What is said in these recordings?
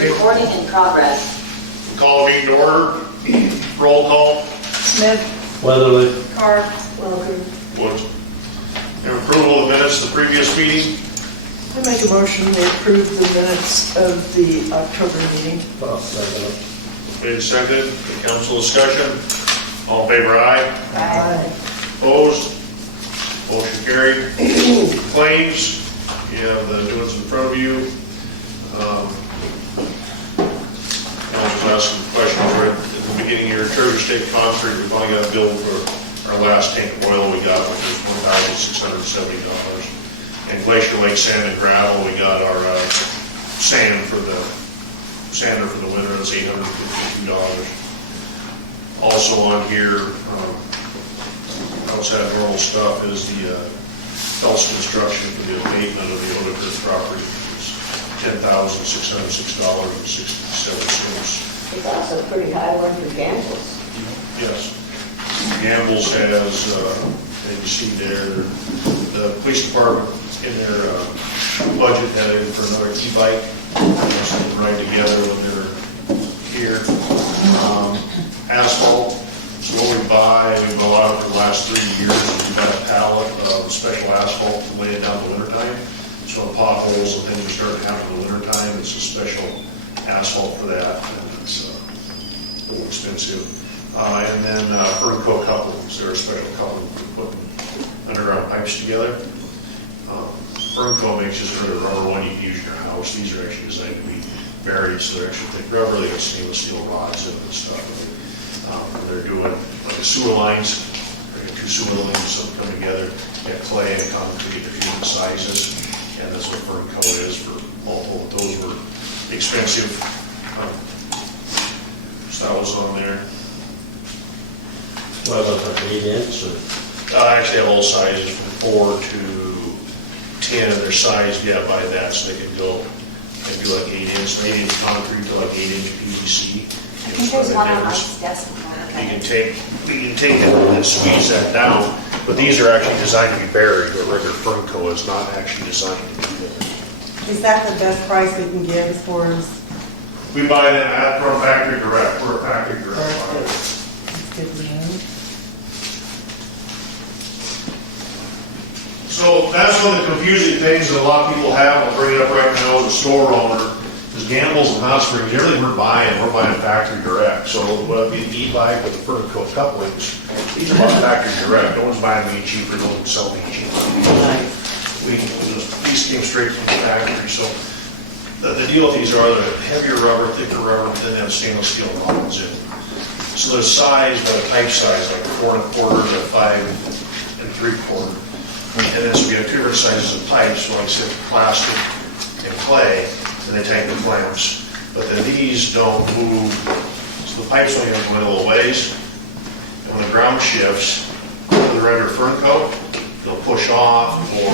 Recording in progress. Call the meeting to order. Roll call. Smith. Weatherly. Carr. Welker. Woods. And approval of minutes of the previous meeting. I make a motion to approve the minutes of the October meeting. Made and seconded. Any council discussion? All in favor, aye. Aye. Opposed? Motion carried. Claims. You have the doings in front of you. I was asking questions right at the beginning of your Treasure State Concrete. We finally got a bill for our last tank of oil we got, which was $1,670. And Glacier Lake Sand and Gravel, we got our sander for the winter. That's $852. Also on here, outside of normal stuff, is the Phelps Construction for the abatement of the Welker property. $10,606.67. It's also a pretty high one for Gamble's. Yes. Gamble's has, as you see there, the police department in their budget had in for another e-bike. Something right together when they're here. Asphalt, so what we buy, we've allowed for the last 3 years. We've got a pallet of special asphalt to lay it down in the wintertime. So potholes and things are starting to happen in the wintertime. It's a special asphalt for that, and it's a little expensive. And then Fernco couplings. They're a special coupling for putting underground pipes together. Fernco makes just a rubber one you can use in your house. These are actually designed to be buried, so they're actually thick rubber. They got stainless steel rods in it and stuff. They're doing like the sewer lines. They got 2 sewer lines, some come together. You got clay and concrete, a few different sizes. And that's what Fernco is for multiple. Those were expensive. So that was on there. What about like 8 inch? I actually have all sizes from 4 to 10, and they're sized by that, so they can go. They can do like 8 inch, 8 inch concrete to like 8 inch PVC. I think there's one on my desk. You can take it and squeeze that down, but these are actually designed to be buried. But regular Fernco is not actually designed to be buried. Is that the best price we can give as far as? We buy them from factory direct. We're a factory direct. That's good to know. So that's one of the confusing things that a lot of people have. I'll bring it up right now as a store owner. Is Gamble's and Hot Springs, everything we're buying factory direct. So whether it be the e-bike with the Fernco couplings, these are bought factory direct. No one's buying me cheaper, no one's selling me cheaper. These came straight from the factory. So the deal with these are they're heavier rubber, thicker rubber, but then they have stainless steel rods in them. So they're sized by the pipe size, like 4 1/4 to 5 3/4. And then so we have 2 different sizes of pipes, so like I said, plastic and clay, and they take the clamps. But then these don't move, so the pipes only have to go a little ways. And when the ground shifts, the regular Fernco, they'll push off, or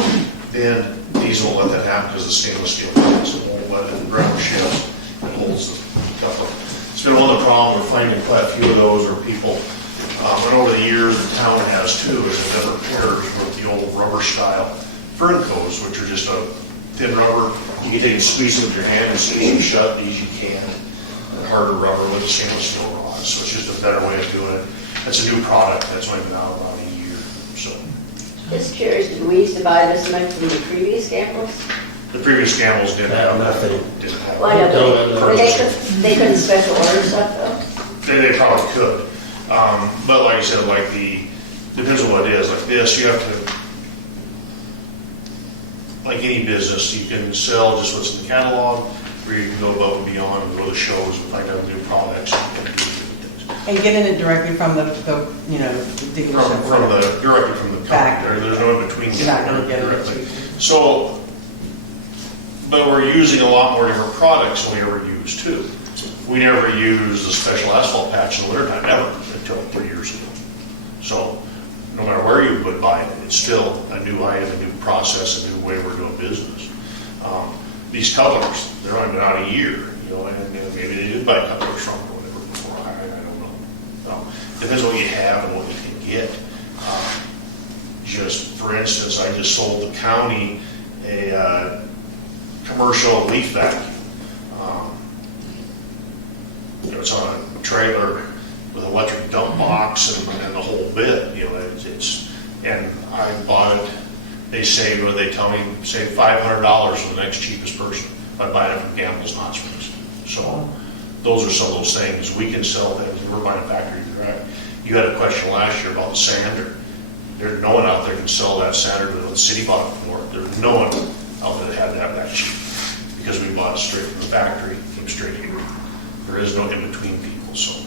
then these won't let that happen because the stainless steel pipes won't let it, the ground shifts, it holds the coupler. It's been one of the problems, we're finding quite a few of those where people, and over the years, the town has too, is it never pairs with the old rubber style Ferncos, which are just a thin rubber. You can take and squeeze it with your hand and squeeze them shut as you can. And harder rubber with a stainless steel rod. So it's just a better way of doing it. That's a new product that's only been out about a year. So Just curious, did we used to buy this much from the previous Gamble's? the previous Gamble's didn't have nothing. Didn't have Why not? They couldn't special order stuff though? They probably could. But like I said, like depends on what it is. Like this, you have to, like any business, you can sell just what's in the catalog, or you can go above and beyond and go to shows and find out new products and do different things. And getting it directly from the dealership. Directly from the company. There's no in between. You're not going to get directly. it. So, but we're using a lot more different products than we ever used too. We never used the special asphalt patch in the wintertime, ever, until 3 years ago. So, no matter where you would buy it, it's still a new item, a new process, a new way we're doing business. These couplers, they're only been out a year, and maybe they did buy couplers from or whatever before, I don't know. Depends on what you have and what you can get. Just, for instance, I just sold the county a commercial leaf vacuum. it's on a trailer with electric dump box and the whole bit, you know, and I bought it, they say, what do they tell me, save $500 for the next cheapest person by buying it from Campbell's and Hot Springs. So those are some of those things, we can sell things, we're buying a factory direct. You had a question last year about the sander. There's no one out there can sell that sander that the city bought it for. There's no one out there that had to have that cheap, because we bought it straight from the factory, came straight here. There is no in-between people, so.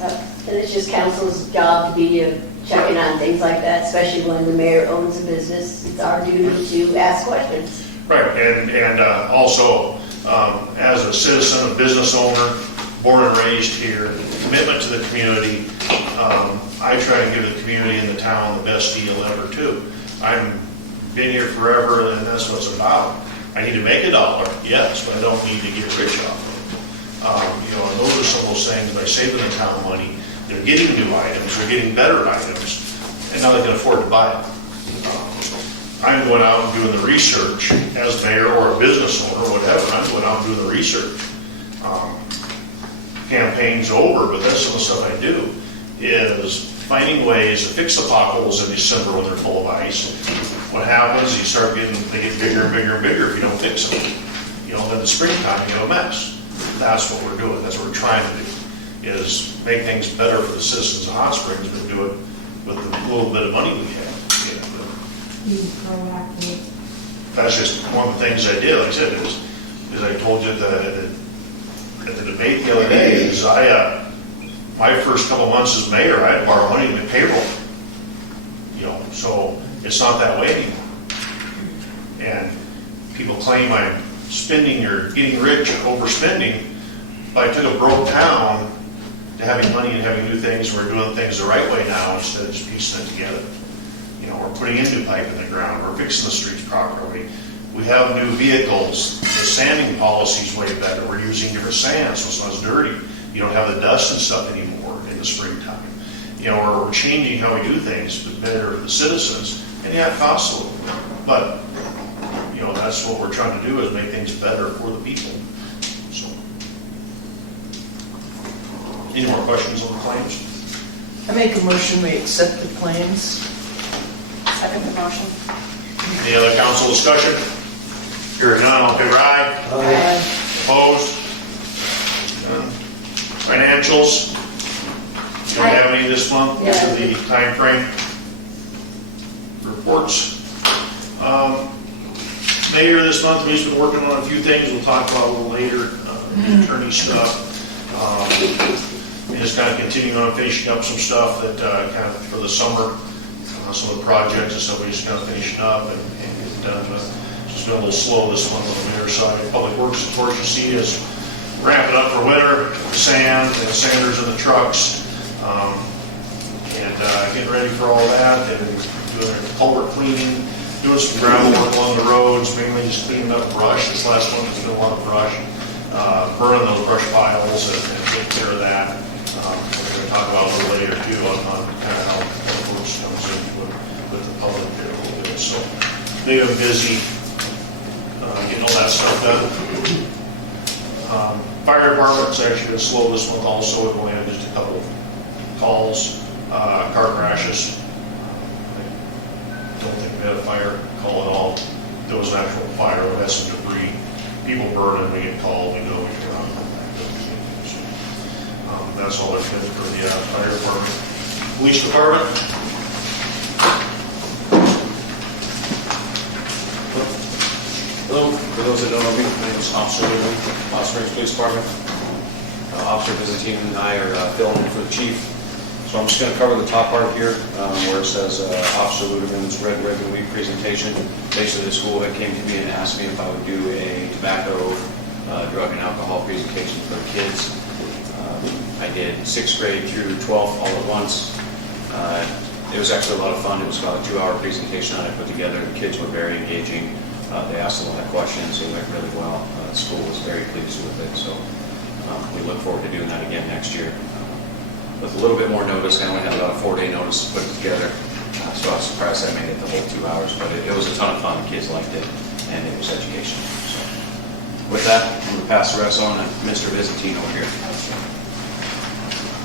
And it's just council's job to be checking on things like that, especially when the mayor owns a business. It's our duty to ask questions. Right, and also, as a citizen, a business owner, born and raised here, commitment to the community, I try to give the community and the town the best deal ever too. I've been here forever, and that's what it's about. I need to make $1, yes, but I don't need to get rich off of it. You know, and those are some of those things, by saving the town money, they're getting new items, they're getting better items, and now they can afford to buy it. I'm going out and doing the research as mayor or a business owner or whatever. I'm going out and doing the research. Campaign's over, but that's some of the stuff I do, is finding ways to fix the potholes in December when they're full of ice. What happens, they get bigger and bigger and bigger if you don't fix them. You know, then in the springtime, you have a mess. That's what we're doing. That's what we're trying to do, is make things better for the citizens of Hot Springs, but do it with the little bit of money we have. That's just one of the things I did. Like I said, is I told you at the debate the other day, is my first couple months as mayor, I had to borrow money to make payroll. You know, so it's not that way anymore. And people claim I'm spending or getting rich or overspending, but I took a broke town to having money and having new things. We're doing things the right way now instead of just piecing it together. You know, we're putting in new pipe in the ground. We're fixing the streets properly. We have new vehicles. The sanding policy's way better. We're using different sand, so it's not as dirty. You don't have the dust and stuff anymore in the springtime. You know, we're changing how we do things to better the citizens, and yeah, it costs a little. But, you know, that's what we're trying to do, is make things better for the people. So, any more questions on the claims? I make a motion, we accept the claims. Second the motion. Any other council discussion? Hearing none, all in favor, aye. Opposed? None. Financials? You don't have any this month? Yeah. To the time frame? Reports? Mayor this month, we've been working on a few things we'll talk about a little later, attorney stuff. And just kind of continuing on finishing up some stuff that kind of for the summer, some of the projects and stuff we just kind of finishing up and done. It's been a little slow this month on the mayor's side. Public Works, of course, you see is ramping up for winter, sand, and sanders in the trucks, and getting ready for all that, and doing culvert cleaning, doing some gravel work along the roads, mainly just cleaning up brush. This last month has been a lot of brush, burning those brush piles and taking care of that. We're going to talk about a little later too on kind of how Public Works comes in with the public there a little bit. So they've been busy getting all that stuff done. Fire department's actually been slow this month also. We've only had just a couple calls, car crashes. I don't think we had a fire call at all. There was an actual fire, we had some debris. People burning, we get called, we know we can run. So, that's all there's been for the fire department. Police department. Hello, for those that don't know me, my name is Officer Newman, Hot Springs Police Department. Officer Visiting and I are filling in for the chief. So I'm just going to cover the top part here where it says Officer Ludeman's Red Ribbon Week presentation. Basically, the school had came to me and asked me if I would do a tobacco, drug, and alcohol presentation for the kids. I did 6th grade through 12th all at once. It was actually a lot of fun. It was about a 2-hour presentation that I put together. The kids were very engaging. They asked a lot of questions. It went really well. The school was very pleased with it. So we look forward to doing that again next year. With a little bit more notice, I only had about a 4-day notice to put it together. So I was surprised I made it the whole 2 hours. But it was a ton of fun. The kids liked it. And it was educational. So with that, I'm going to pass the rest on to Mr. Visiting over here.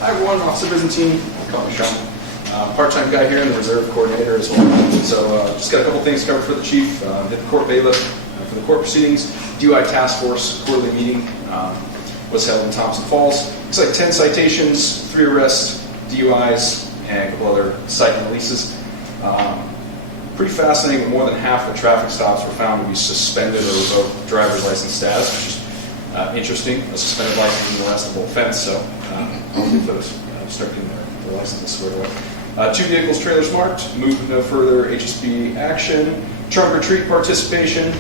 Hi everyone, Officer Byzantine, call me Sean. Part-time guy here and the reserve coordinator as well. So just got a couple things covered for the chief. Did the court bailiff for the court proceedings. DUI task force quarterly meeting was held in Thompson Falls. Looks like 10 citations, 3 arrests, DUIs, and a couple other cite releases. Pretty fascinating, but more than half the traffic stops were found to be suspended or revoked driver's license status, which is interesting. A suspended license is an arrestable offense, so hopefully folks start getting their licenses squared away. 2 vehicles, trailers marked, moved with no further HSB action, trunk or treat participation,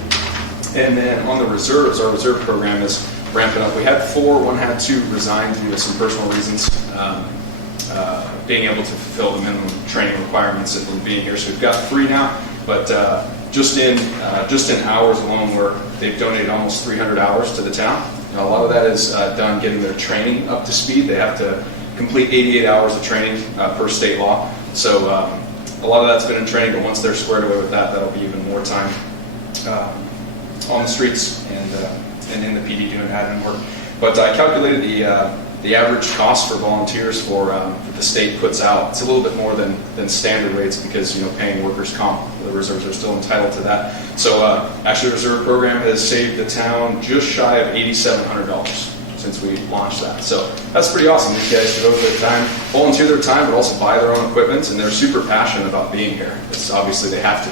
and then on the reserves, our reserve program is ramping up. We had 4, one had to resign due to some personal reasons, being able to fulfill the minimum training requirements and being here. So we've got 3 now, but just in hours alone, they've donated almost 300 hours to the town. And a lot of that is done getting their training up to speed. They have to complete 88 hours of training per state law. So a lot of that's been in training, but once they're squared away with that, that'll be even more time on the streets and in the PD doing admin work. But I calculated the average cost for volunteers for that the state puts out. It's a little bit more than standard rates because paying workers' comp, the reserves are still entitled to that. So actually, the reserve program has saved the town just shy of $8,700 since we launched that. So that's pretty awesome. These guys devote their time, volunteer their time, but also buy their own equipment, and they're super passionate about being here. It's obviously they have to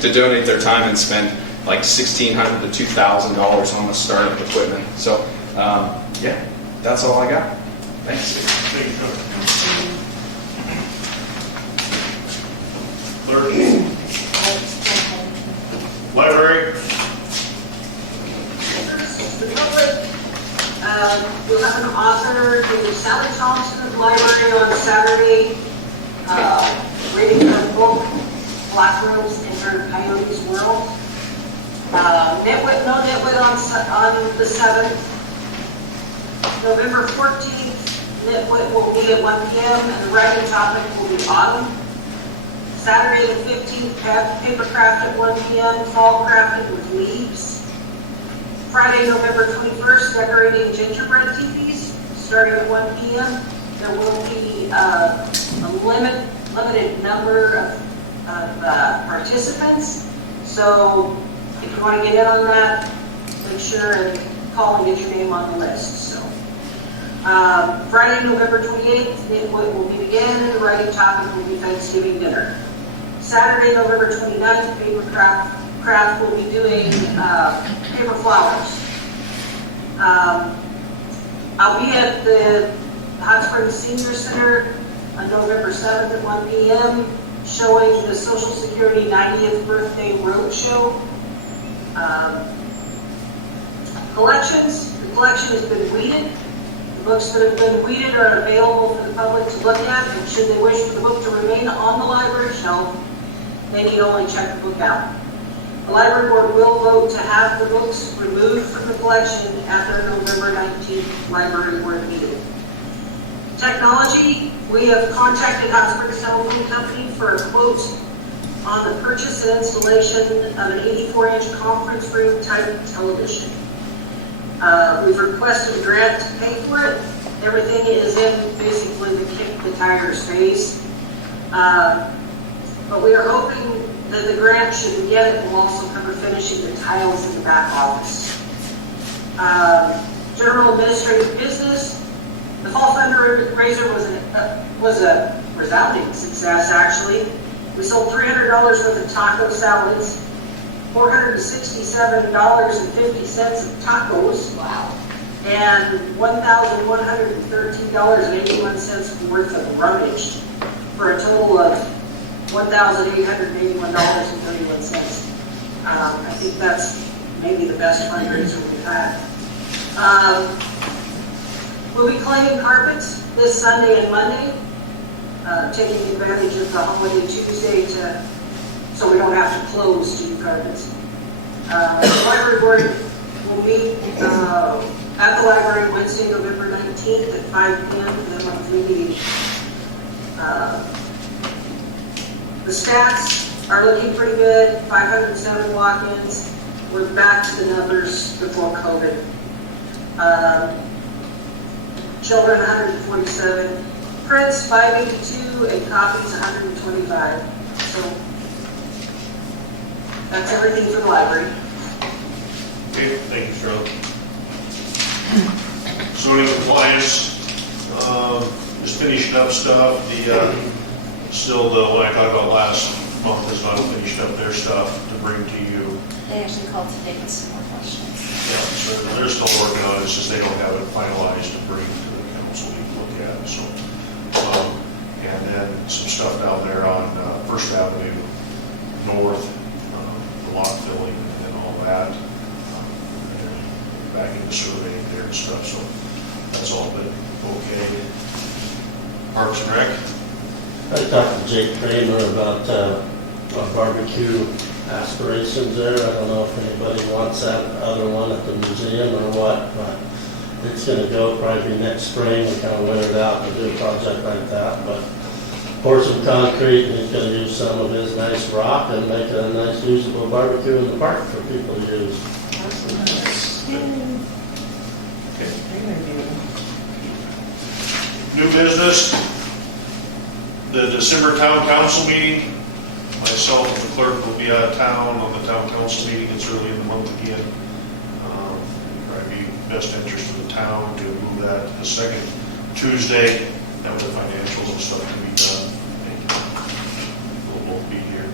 to donate their time and spend like $1,600 to $2,000 on the startup equipment. So yeah, that's all I got. Thanks. Clerk. Library. The public will have an author, the Sally Thompson of the library on Saturday, reading her book, Black Rose Enter Coyote's World. Nitwit, no Nitwit on the 7th. November 14th, Nitwit will be at 1 p.m. and the writing topic will be autumn. Saturday the 15th, paper craft at 1 p.m., fall crafted with leaves. Friday, November 21st, decorating gingerbread teepees, starting at 1 p.m. There will be a limited number of participants. So if you want to get in on that, make sure and call and get your name on the list. So Friday, November 28th, it will meet again, and the writing topic will be Thanksgiving dinner. Saturday, November 29th, paper craft will be doing paper flowers. I'll be at the Hot Springs Senior Center on November 7th at 1 p.m. showing the Social Security 90th Birthday Roadshow. Collections. The collection has been weeded. The books that have been weeded are available for the public to look at, and should they wish for the book to remain on the library shelf, they need only check the book out. The library board will vote to have the books removed from the collection at their November 19th library board meeting. Technology, we have contacted Hot Springs Telephone Company for a quote on the purchase and installation of an 84-inch conference room type television. We've requested a grant to pay for it. Everything is in basically the kick the tires phase. But we are hoping that the grant, should we get it, will also cover finishing the tiles in the back office. General administrative business. The fall fundraiser was a resounding success, actually. We sold $300 worth of taco salads, $467.50 of tacos, wow, and $1,113.81 worth of rummage, for a total of $1,881.31. I think that's maybe the best fundraiser we've had. We'll be cleaning carpets this Sunday and Monday, taking advantage of the holiday Tuesday so we don't have to close to do carpets. The library board will meet at the library Wednesday, November 19th at 5 p.m. for the monthly meeting. The stats are looking pretty good, 507 walk-ins. We're back to the numbers before COVID. children 147, prints 582, and copies 125. So that's everything for the library. Okay, thank you, Charlotte. Zoning compliance, just finishing up stuff, what I talked about last month is not finished up their stuff to bring to you. They actually called today with some more questions. Yeah, so they're still working on it, it's just they don't have it finalized to bring to the council to look at, so. And then some stuff down there on First Avenue North, the lot filling and all that. And back into surveying there and stuff, so that's all been okay. Parks and Rec? I talked to Jake Kramer about our barbecue aspirations there. I don't know if anybody wants that other one at the museum or what, but it's going to go probably next spring. We kind of wintered out to do a project like that, but pour some concrete, and he's going to use some of his nice rock and make a nice usable barbecue in the park for people to use. New business, the December town council meeting. Myself and the clerk will be out of town on the town council meeting. It's early in the month again. Probably be best interest of the town to move that to the second Tuesday. That way the financials and stuff can be done. We'll both be here.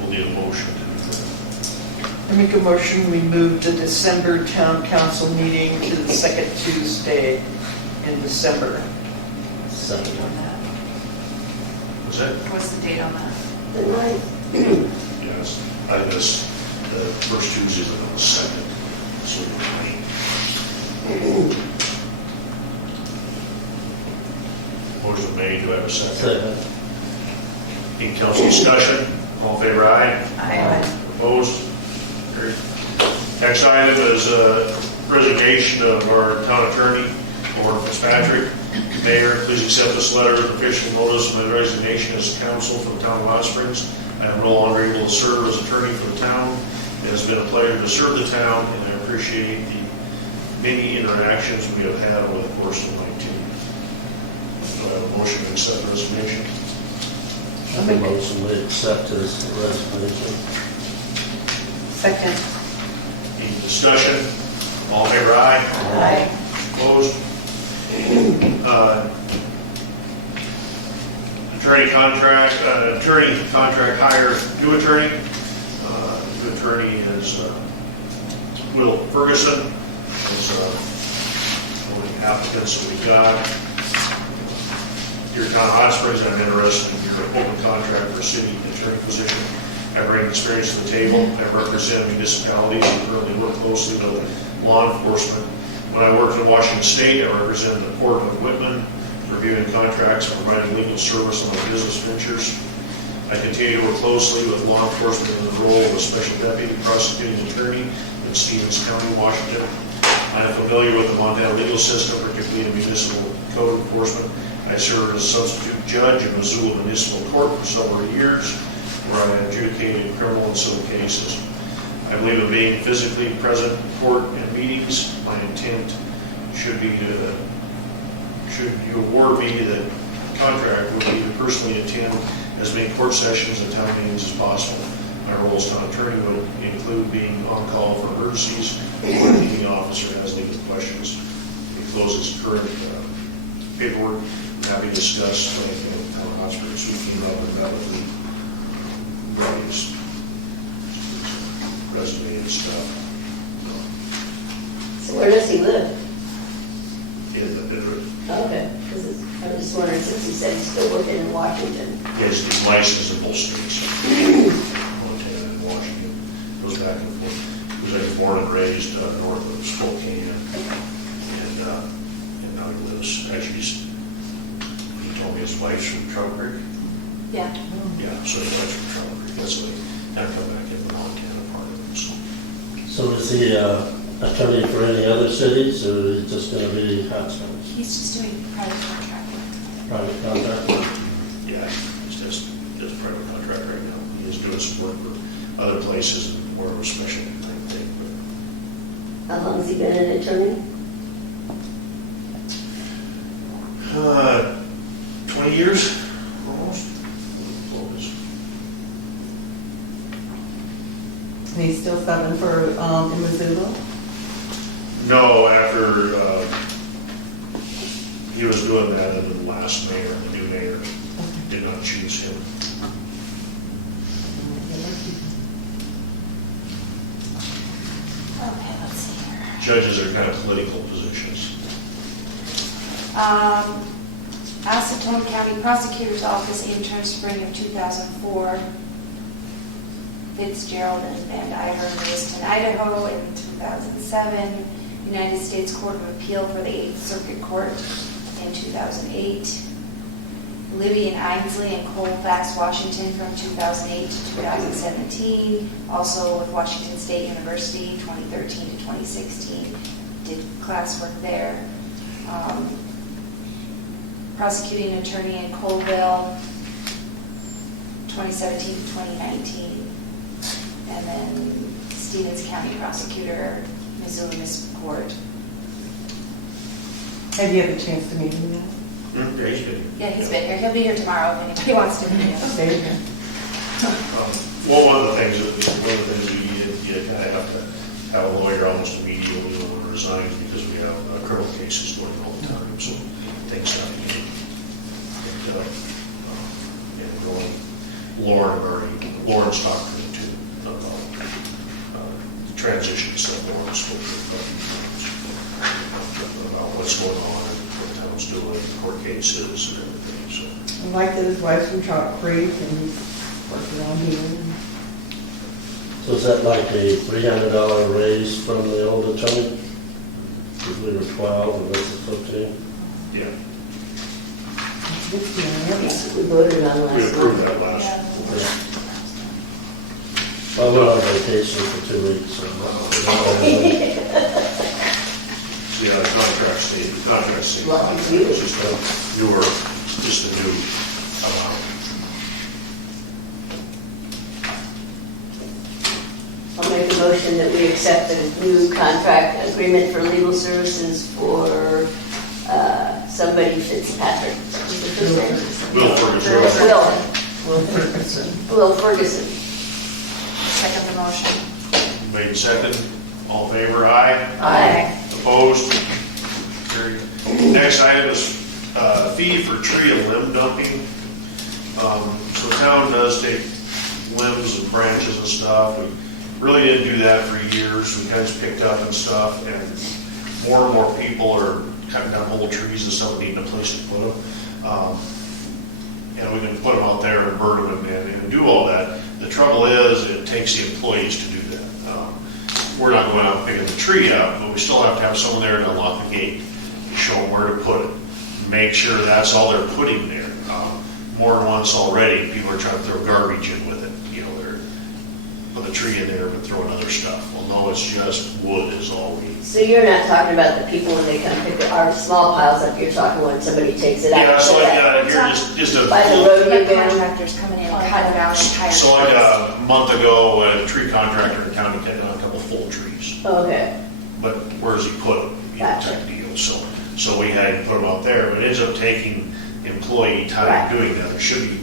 We'll need a motion to do that. I make a motion, we move the December town council meeting to the second Tuesday in December. Second. On that. Was that? What's the date on that? The ninth. Yes, I guess the first Tuesday and the second. So motion made, do I have a second? Second. Any council discussion? All in favor, aye? Aye. Opposed? Carried. Next item is resignation of our town attorney, Lauren Fitzpatrick. Mayor, please accept this letter of official notice of my resignation as counsel for the town of Hot Springs. I am no longer able to serve as attorney for the town. It has been a pleasure to serve the town, and I appreciate the many interactions we have had over the course of my tenure. Do I have a motion to accept the resignation? I make a motion we accept his resignation. Second. Any discussion? All in favor, aye? Aye. Opposed? Attorney contract hire, new attorney. New attorney is Will Ferguson. Is one of the applicants that we got. Your town of Hot Springs, I'm interested in your open contract for city attorney position. I bring experience to the table. I represent municipalities and currently work closely with law enforcement. When I worked in Washington State, I represented the Port of Whitman, reviewing contracts and providing legal service on my business ventures. I continue to work closely with law enforcement in the role of a special deputy prosecuting attorney in Stevens County, Washington. I am familiar with the Montana legal system, particularly in municipal code enforcement. I served as a substitute judge in Missoula Municipal Court for several years, where I adjudicated criminal and civil cases. I believe in being physically present in court and meetings. My intent should you award me the contract would be to personally attend as many court sessions and town meetings as possible. My role as town attorney would include being on call for emergencies when the meeting officer has legal questions. He closes current paperwork. I'm happy to discuss anything with the town hospital. So we came up and met with the various resume and stuff. So where does he live? In the Bitterroot. Okay, because I was just wondering, since he said he's still working in Washington. Yes, he's licensed in both states. Montana and Washington. Goes back and forth. He was like born and raised north of Spokane. And now he lives, actually, he told me his wife's from Trout Creek. Yeah. Yeah, so his wife's from Trout Creek. That's why he had to come back in the Montana part of it. So is he attorney for any other cities, or is he just going to be Hot Springs? He's just doing private contract work. Private contract? Yeah, he's just private contract right now. He is doing some work for other places where it was special type thing. How long has he been an attorney? But, 20 years, almost. And he's still subbing for, in Missoula? No, after, he was doing that, and the last mayor, the new mayor, did not choose him. Okay, let's see here. Judges are kind of political positions. Acetone County Prosecutor's Office intern spring of 2004. Fitzgerald and Van Dyher, Lewiston, Idaho in 2007. United States Court of Appeal for the 8th Circuit Court in 2008. Libby and Ainsley in Colfax, Washington from 2008 to 2017. Also with Washington State University 2013 to 2016. Did classwork there. Prosecuting attorney in Colville 2017 to 2019. And then Stevens County prosecutor, Missoula Municipal Court. Have you had a chance to meet him yet? Yeah, he's good. Yeah, he's been here. He'll be here tomorrow if anybody wants to meet him. There you go. Well, one of the things you kind of have to have a lawyer almost immediately when it resigns because we have criminal cases going all the time, so things have to get Lauren's talking to transitions that Lauren spoke about what's going on and what the town's doing, court cases and everything, so. I like that his wife's from Chalk Creek and he's working on here. So is that like a $300 raise from the old attorney? Because we were 12 and this is 15? Yeah, We voted on we last approved month. that last. I went on vacation for 2 weeks, so. Yeah, the contract state. Lucky you. It's just just a new amount. I'll make a motion that we accept the new contract agreement for legal services for somebody Fitzpatrick. What's the first name? Will Ferguson. Will Ferguson. Second the motion. Made second. All in favor, aye. Aye. Opposed? Carried. Next item is fee for tree and limb dumping. So the town does take limbs and branches and stuff. We really didn't do that for years. We kind of picked up and stuff, and more people are cutting down whole trees and stuff, needing a place to put them. And we can put them out there and burn them and do all that. The trouble is, it takes the employees to do that. We're not going out and picking the tree up, but we still have to have someone there to unlock the gate, to show them where to put it, make sure that's all they're putting there. More than once already, people are trying to throw garbage in with it. You know, they're put the tree in there but throwing other stuff. Well, no, it's just wood is all we. So you're not talking about the people when they come pick our small piles up, you're talking when somebody takes it out. Yeah, so like, you're just a. By the road But you go. contractors coming in and cut it out entirely. So like a month ago, a tree contractor in town cut down a couple full trees. Okay. But where's he put them? You know, Gotcha. type deal. So we had to put them out there, but it ends up taking employee time Right. doing that. There should be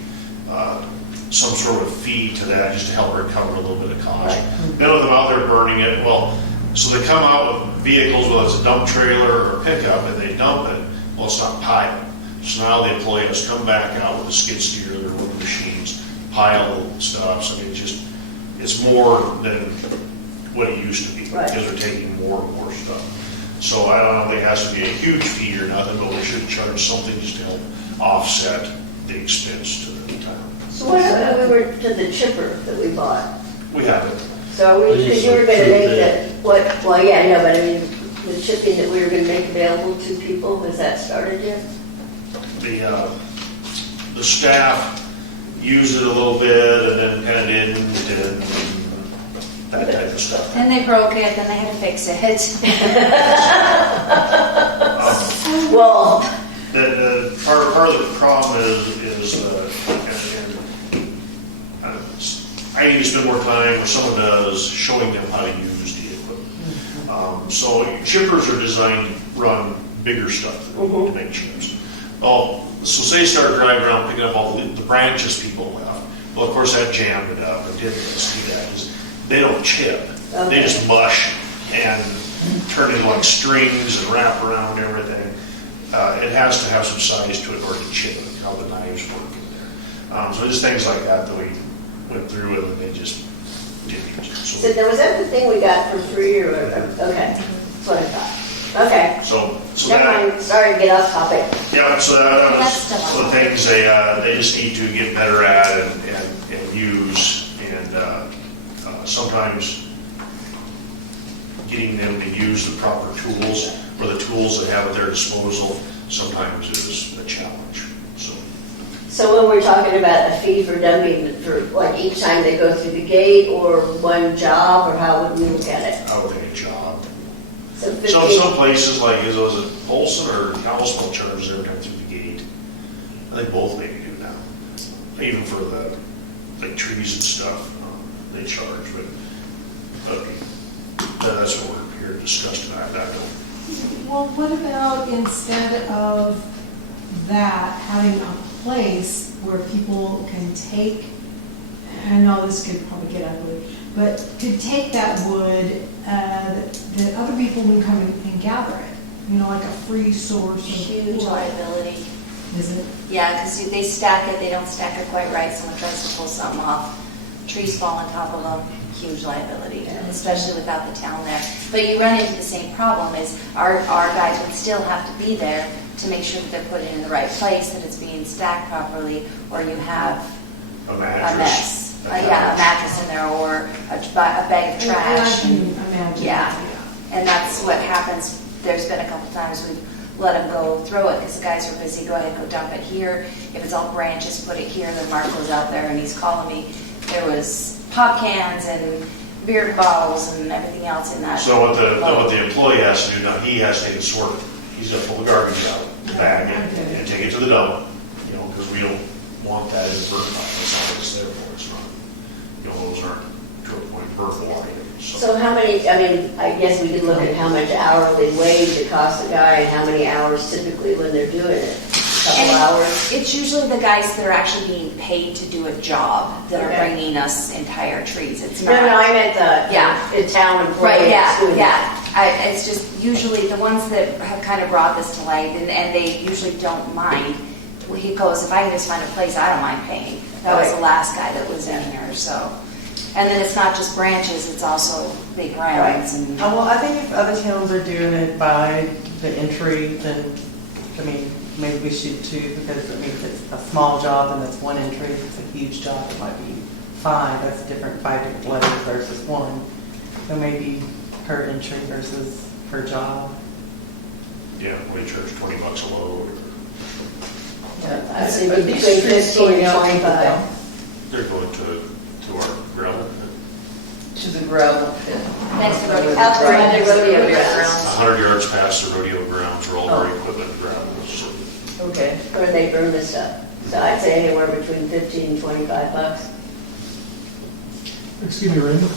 some sort of fee to that just to help recover a little bit of cost. Right. Then with them out there burning it, well, so they come out with vehicles, whether it's a dump trailer or pickup, and they dump it. Well, it's not piled. So now the employee has to come back out with a skid steer or with machines, pile stuff. So it's more than what it used to be Right. because they're taking more and more stuff. So I don't think it has to be a huge fee or nothing, but we should charge something just to help offset the expense to the town. So what happened when we were to the chipper that we bought? We have it. So are we, because you were gonna make that, well, yeah, I know, but I mean, the chipping that we were gonna make available to people, has that started yet? The staff used it a little bit and then kind of didn't and that type of stuff. Then they broke it, then they had to fix it. Well, Part of the problem is I I need to spend more time, or someone does, showing them how to use the equipment. So chippers are designed to run bigger stuff to make chips. Oh, so say you start driving around picking up all the branches people left. Well, of course that jammed it up. It didn't see that. 'Cause they don't chip. Okay. They just mush and turn into like strings and wrap around everything. It has to have some size to it in order to chip it, how the knives work in there. So just things like that we went through and they just didn't use it. So there was that the thing we got for free or, okay, that's what I thought. Okay, So never that, mind, sorry to get off topic. yeah, so that was That's still some of the things they just need to get better at and use. And sometimes getting them to use the proper tools or the tools they have at their disposal sometimes is a challenge. So when we're talking about a fee for dumping, for like each time they go through the gate or one job, or how would we look at it? I would think a job. So Some places like, was it Olson or Kalispell charges every time through the gate? I think both maybe do now. Even for the, like trees and stuff, they charge, but that's what we're here to discuss tonight. I don't. Well, what about instead of that, having a place where people can take, I know this could probably get ugly, but could take that wood, that other people can come and gather it, you know, like a free source of Huge wood. liability. Is it? Yeah, because they stack it, they don't stack it quite right, someone tries to pull something off, trees fall on top of them, huge liability, especially without the town there. But you run into the same problem, is our guys would still have to be there to make sure that they're put it in the right place, that it's being stacked properly, or you have A a mattress. mess. Yeah, a mattress in there, or a bag of trash. I can imagine. Yeah, and that's what happens. There's been a couple times we've let them go throw it because the guys are busy. Go ahead, go dump it here. If it's all branches, put it here. Then Mark goes out there and he's calling me. There was pop cans and beer bottles and everything else in that. So what the employee has to do now, he has to take it sort of, he's got to pull the garbage out, the bag, and take it to the dump, you know, because we don't want that in the burn pile. That's not what it's there for. It's not, you know, those aren't to a point burnable items. So how many, I mean, I guess we could look at how much hourly wage it costs a guy and how many hours typically when they're doing it. A couple And hours. It's usually the guys that are actually being paid to do a job that are Okay. bringing us entire trees. It's No, not. no, I meant Yeah. the town employees. Right, yeah, doing it. yeah. It's just usually the ones that have kind of brought this to light, and they usually don't mind. He goes, if I can just find a place, I don't mind paying. That was Right. the last guy that was in here, so. And then it's not just branches, it's also big rounds and. Well, I think if other towns are doing it by the entry, then, I mean, maybe we should too, because, I mean, if it's a small job and that's one entry, if it's a huge job, it might be 5, that's different, 5 different letters versus 1. So maybe per entry versus per job. Yeah, we charge $20 a load. I'd say between 15 and 25. They're going to our gravel pit. To the gravel pit. Next to the Out there on the rodeo grounds. 100 yards past the rodeo grounds where all our equipment gravel is. So Okay. Where they burn the stuff. So I'd say anywhere between 15 and 25 bucks. Excuse me, Randy.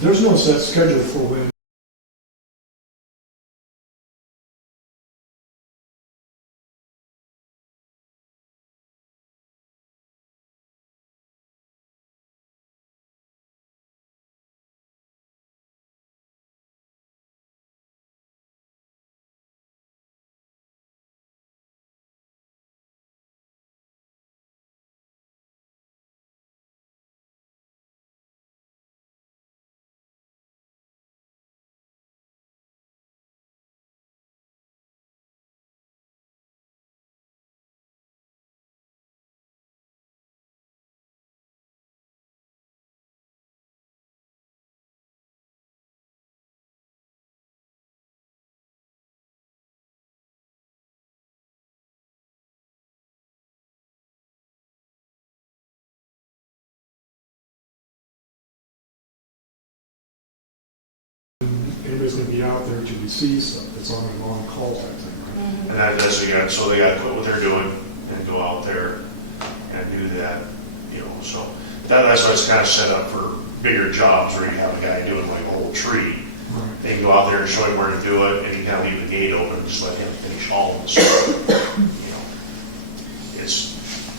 There's no set schedule for when anybody's going to be out there to receive stuff. It's on an on-call type thing, right? And that's again, so they got to quit what they're doing and go out there and do that, you know. So That's why it's kind of set up for bigger jobs where you have a guy doing like a whole tree. They can go out there and show him where to do it, and you kind of leave the gate open and just let him finish hauling the stuff.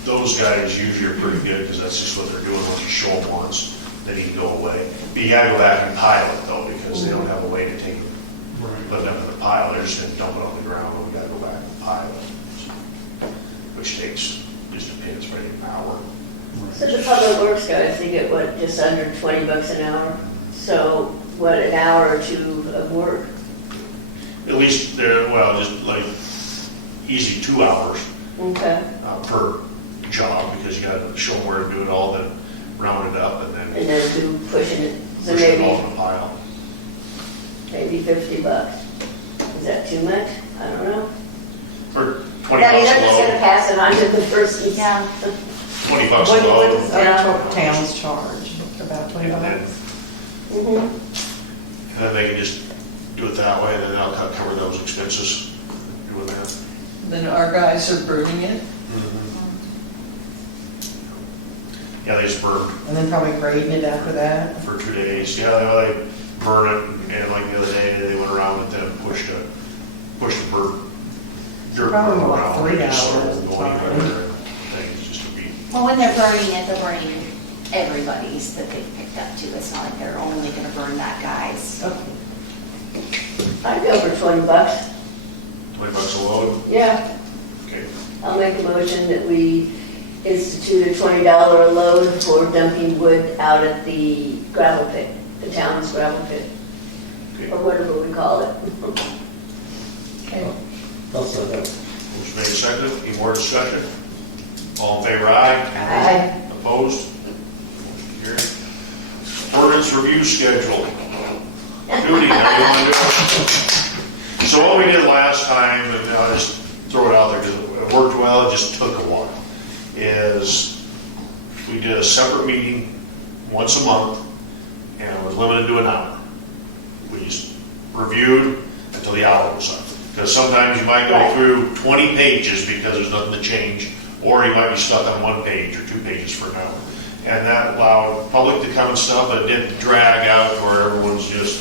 Those guys usually are pretty good because that's just what they're doing. Once you show them once, then he can go away. But you gotta go back and pile it though, because they don't have a way to take it, put it up in the pile. They're just gonna dump it on the ground, and we gotta go back and pile it. Which takes, just depends, maybe an hour. So the public works guys, they get what, just under $20 an hour? So what, an hour or two of work? At least they're, well, just like easy 2 hours Okay. Per job, because you gotta show them where to do it all, then round it up, and then And then do pushing it, so push it all maybe, in a pile. maybe $50. Is that too much? I don't know. For $20 I mean, they're a just gonna load, pass it on to the person. Yeah. $20 What a load. does other towns charge? About And then, $20? Mhm. and then they can just do it that way, and then I'll cover those expenses doing that. Then our guys are burning it. Yeah, they just burn And then probably grading it after that? for 2 days. Yeah, they burn it, and like the other day, they went around and then pushed the dirt Probably around. about 3 and just hours, going fine. everywhere and things, just to be. Well, when they're burning it, they're burning everybody's that they picked up too. It's not like they're only gonna burn that guy's. I'd go for $20. $20 a load? Yeah. Okay. I'll make a motion that we institute a $20 a load for dumping wood out at the gravel pit, the town's gravel pit, Okay. or whatever we call it. Okay. I'll say that. Motion made, seconded. Any more discussion? All in favor, aye? Aye. Opposed? Carried. Ordinance review schedule. Judy, how do you want to do it? So what we did last time, and I'll just throw it out there because it worked well, it just took a while, is we did a separate meeting once a month, and it was limited to an hour. We just reviewed until the hour was up. Because sometimes you might go Right. through 20 pages because there's nothing to change, or you might be stuck on 1 page or 2 pages for an hour. And that allowed public to come and stuff, but it didn't drag out where everyone's just,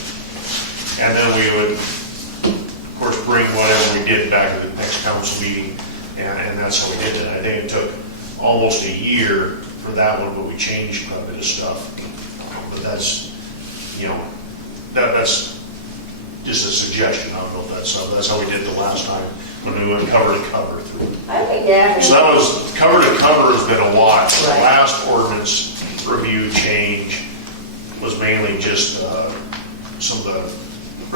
and then we would, of course, bring whatever we did back to the next council meeting, and that's how we did it. I think it took almost a year for that one, but we changed quite a bit of stuff. But that's, that's just a suggestion. I don't know if that's how we did the last time, when we went cover to cover through. I think, yeah. So that was, cover to cover has been a while. The Right. last ordinance review change was mainly just some of the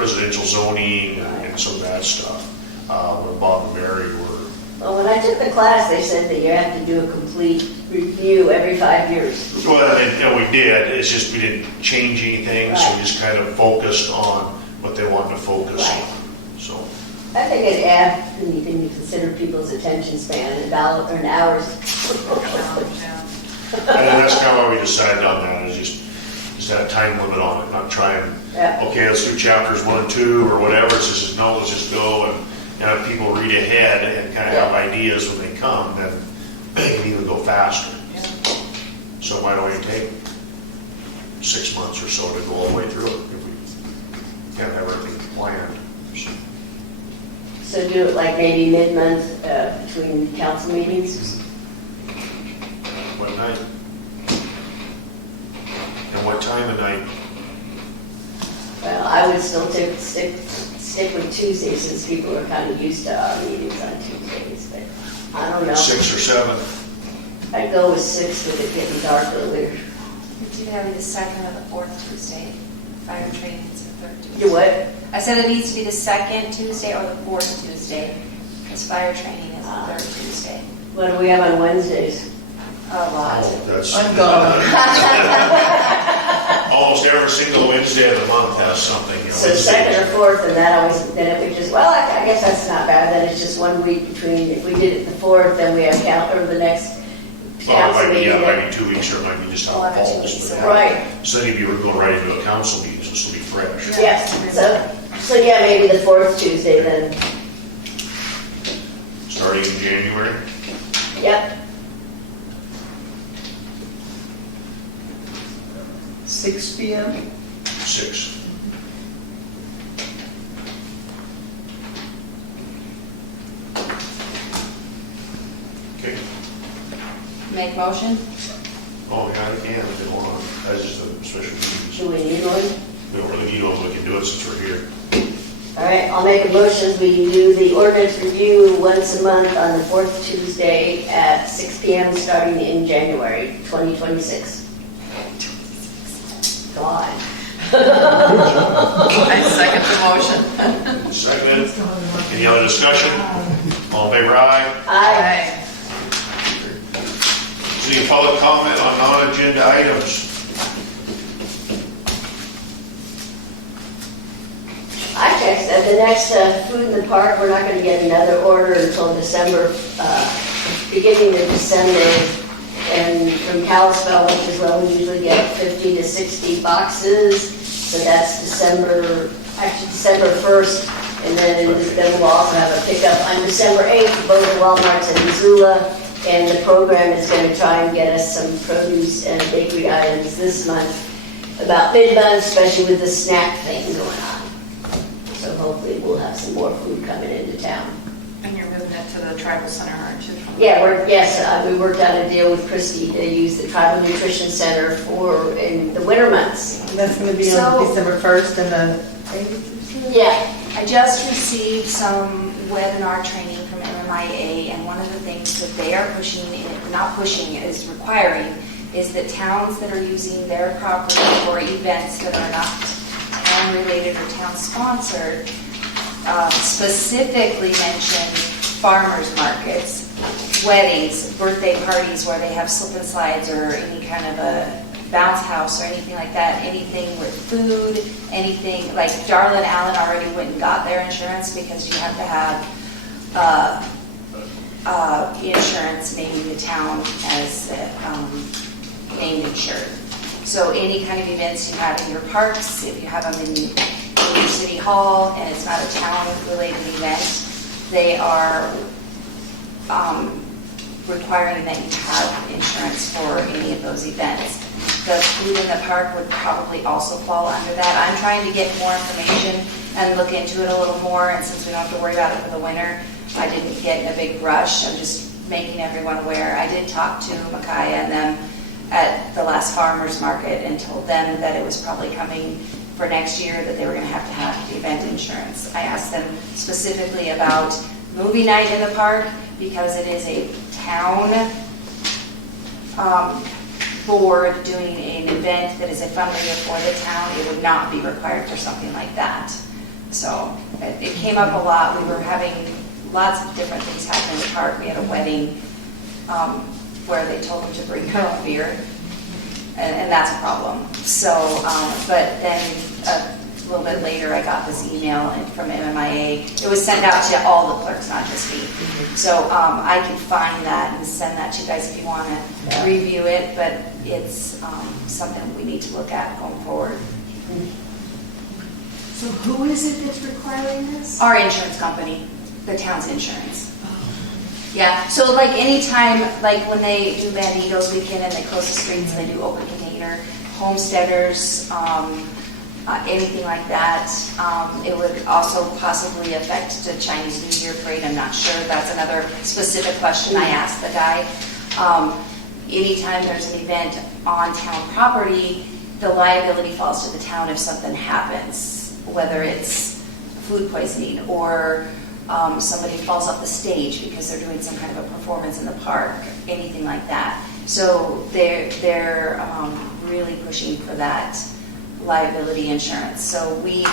residential zoning and some of that stuff, when Bob and Mary were. Well, when I took the class, they said that you have to do a complete review every 5 years. Well, and we did, it's just we didn't change anything, so we Right. just kind of focused on what they wanted to focus Right. on, so. I think it'd add, when you consider people's attention span and hours. And that's kind of why we decided on that, is just that time limit on it, not try and, Yeah. okay, let's do chapters 1 and 2 or whatever. It's just, no, let's just go and have people read ahead and kind of have ideas when they come, then they can even go faster. So why don't we take 6 months or so to go all the way through it if we can't have everything planned? So do it like maybe mid-month between council meetings. What night? And what time of night? Well, I would still stick with Tuesday since people are kind of used to our meetings on Tuesdays, but I don't know. 6 or 7? I'd go with 6 with it getting dark earlier. It's either having the second or the fourth Tuesday. Fire training is the third Tuesday. Do what? I said it needs to be the second Tuesday or the fourth Tuesday, because fire training is the third Tuesday. What do we have on Wednesdays? A lot. Oh, that's. I'm gone. Almost every single Wednesday of the month has something, So Wednesdays. second or fourth, and that always, then it would just, well, I guess that's not bad, then it's just 1 week between, if we did it the 4th, then we have or the next Well, council it might be, meeting. it might be 2 weeks, or it might be just how Oh, it I got 2 falls. weeks, but so- Right, So then you'd be going right into a council meeting, so this will be fresh. yes, so yeah, maybe the 4th Tuesday then, Starting in January. yep. 6 PM? 6. Okay. Make motion? Oh, yeah, I can if you want. That's just a special use. Do we need one? We don't really need one, we can do it since we're here. All right, I'll make a motion, we do the ordinance review once a month on the fourth Tuesday at 6 PM starting in January 2026. God. I second the motion. Second. Any other discussion? All in favor, aye. Aye. Any public comment on non-agenda items? I text at the next food in the park, we're not gonna get another order until December, beginning of December. And from Kalispell, which is where we usually get 50 to 60 boxes. So that's December 1st. And then we'll also have a pickup on December 8th, both at Walmart's and Missoula. And the program is gonna try and get us some produce and bakery items this month, about mid-month, especially with the snack thing going on. So hopefully we'll have some more food coming into town. And you're moving it to the tribal center, aren't you? Yeah, we worked out a deal with Christie to use the Tribal Nutrition Center in the winter months. That's going to be on December 1st and the 8th? Yeah. I just received some webinar training from MMIA, and one of the things that they are is requiring, is that towns that are using their property for events that are not town-related or town-sponsored, specifically mention farmers markets, weddings, birthday parties where they have slip and slides or any kind of a bounce house or anything like that, anything with food, anything, like Darlin Allen already went and got their insurance because you have to have insurance naming the town as named insured. So any kind of events you have in your parks, if you have them in your city hall and it's not a town-related event, they are requiring that you have insurance for any of those events. The food in the park would probably also fall under that. I'm trying to get more information and look into it a little more, and since we don't have to worry about it for the winter, I didn't get in a big rush. I'm just making everyone aware. I did talk to Micaiah and them at the last farmers market and told them that it was probably coming for next year, that they were going to have the event insurance. I asked them specifically about movie night in the park because it is a town board doing an event that is a fundraiser for the town. It would not be required for something like that. So it came up a lot. We were having lots of different things happen in the park. We had a wedding where they told them to bring their own beer, and that's a problem. So, but then a little bit later, I got this email from MMIA. It was sent out to all the clerks, not just me. So I can find that and send that to you guys if you want to review it, but it's something we need to look at going forward. So who is it that's requiring this? Our insurance company, the town's insurance. Yeah, so like anytime, like when they do Banditos weekend and they close the streets and they do open container, homesteaders, anything like that, it would also possibly affect the Chinese New Year parade. I'm not sure. That's another specific question I asked the guy. Anytime there's an event on town property, the liability falls to the town if something happens, whether it's food poisoning or somebody falls off the stage because they're doing some kind of a performance in the park, anything like that. So they're really pushing for that liability insurance. So we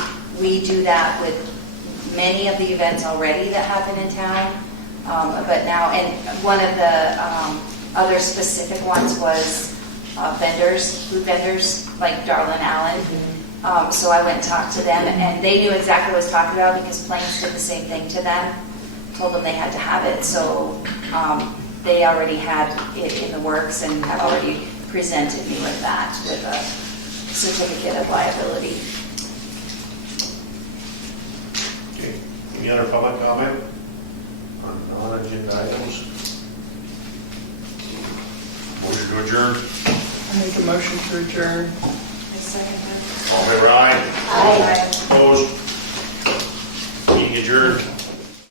do that with many of the events already that happen in town. But now, and one of the other specific ones was food vendors like Darlin Allen. So I went and talked to them, and they knew exactly what I was talking about because Plains did the same thing to them, told them they had to have it. So they already had it in the works and have already presented me with that, with a certificate of liability. Okay. Any other public comment on non-agenda items? Motion to adjourn. I make a motion to adjourn. seconded. All in favor, aye. Aye.